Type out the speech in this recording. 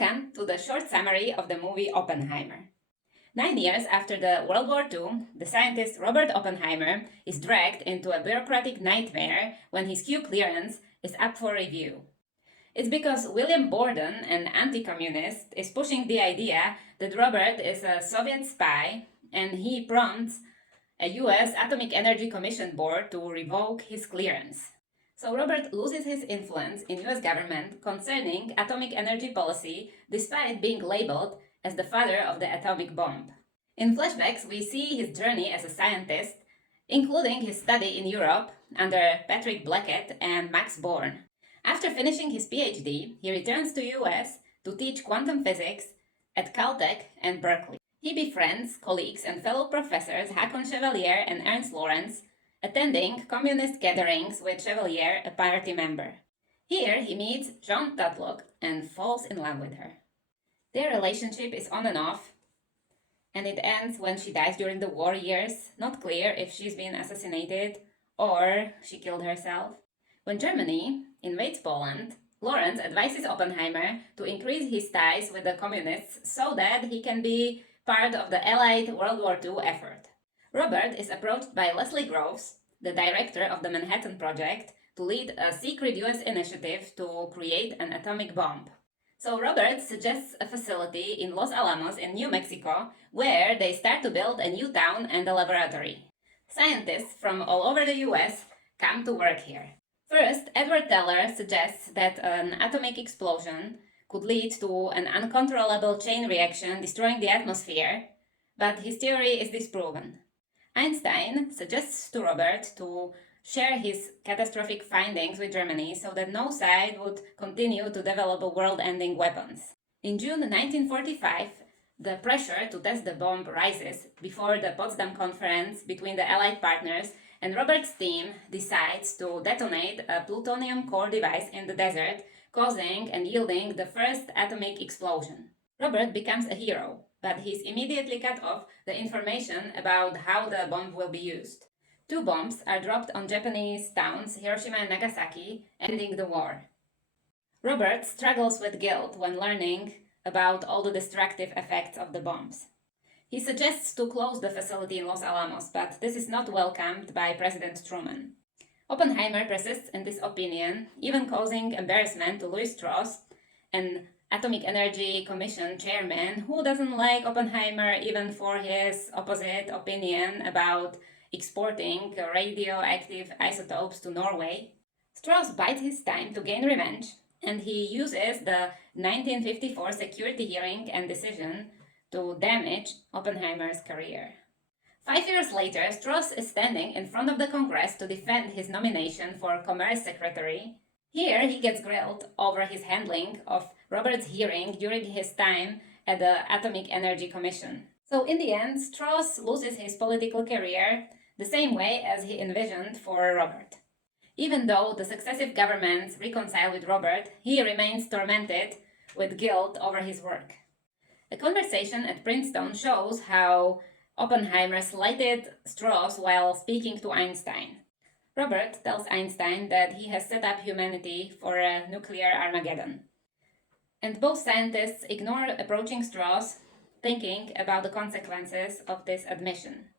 Welcome to the short summary of the movie Oppenheimer. 9 years after the World War II, the scientist Robert Oppenheimer is dragged into a bureaucratic nightmare when his Q clearance is up for review. It's because William Borden, an anti-communist, is pushing the idea that Robert is a Soviet spy, and he prompts a US Atomic Energy Commission board to revoke his clearance. So Robert loses his influence in US government concerning atomic energy policy despite being labeled as the father of the atomic bomb. In flashbacks, we see his journey as a scientist, including his study in Europe under Patrick Blackett and Max Born. After finishing his PhD, he returns to US to teach quantum physics at Caltech and Berkeley. He befriends colleagues and fellow professors Hakon Chevalier and Ernst Lawrence, attending communist gatherings with Chevalier, a party member. Here he meets Jean Tatlock and falls in love with her. Their relationship is on and off, and it ends when she dies during the war years, not clear if she's been assassinated or she killed herself. When Germany invades Poland, Lawrence advises Oppenheimer to increase his ties with the communists so that he can be part of the Allied World War II effort. Robert is approached by Leslie Groves, the director of the Manhattan Project, to lead a secret US initiative to create an atomic bomb. So Robert suggests a facility in Los Alamos in New Mexico where they start to build a new town and a laboratory. Scientists from all over the US come to work here. First, Edward Teller suggests that an atomic explosion could lead to an uncontrollable chain reaction destroying the atmosphere, but his theory is disproven. Einstein suggests to Robert to share his catastrophic findings with Germany so that no side would continue to develop world-ending weapons. In June 1945, the pressure to test the bomb rises before the Potsdam Conference between the Allied partners, and Robert's team decides to detonate a plutonium core device in the desert, causing and yielding the first atomic explosion. Robert becomes a hero, but he's immediately cut off the information about how the bomb will be used. 2 bombs are dropped on Japanese towns Hiroshima and Nagasaki, ending the war. Robert struggles with guilt when learning about all the destructive effects of the bombs. He suggests to close the facility in Los Alamos, but this is not welcomed by President Truman. Oppenheimer persists in this opinion, even causing embarrassment to Louis Strauss, an Atomic Energy Commission chairman who doesn't like Oppenheimer even for his opposite opinion about exporting radioactive isotopes to Norway. Strauss bides his time to gain revenge, and he uses the 1954 security hearing and decision to damage Oppenheimer's career. 5 years later, Strauss is standing in front of the Congress to defend his nomination for Commerce Secretary. Here he gets grilled over his handling of Robert's hearing during his time at the Atomic Energy Commission. So in the end, Strauss loses his political career the same way as he envisioned for Robert. Even though the successive governments reconcile with Robert, he remains tormented with guilt over his work. A conversation at Princeton shows how Oppenheimer slighted Strauss while speaking to Einstein. Robert tells Einstein that he has set up humanity for a nuclear Armageddon. And both scientists ignore approaching Strauss, thinking about the consequences of this admission.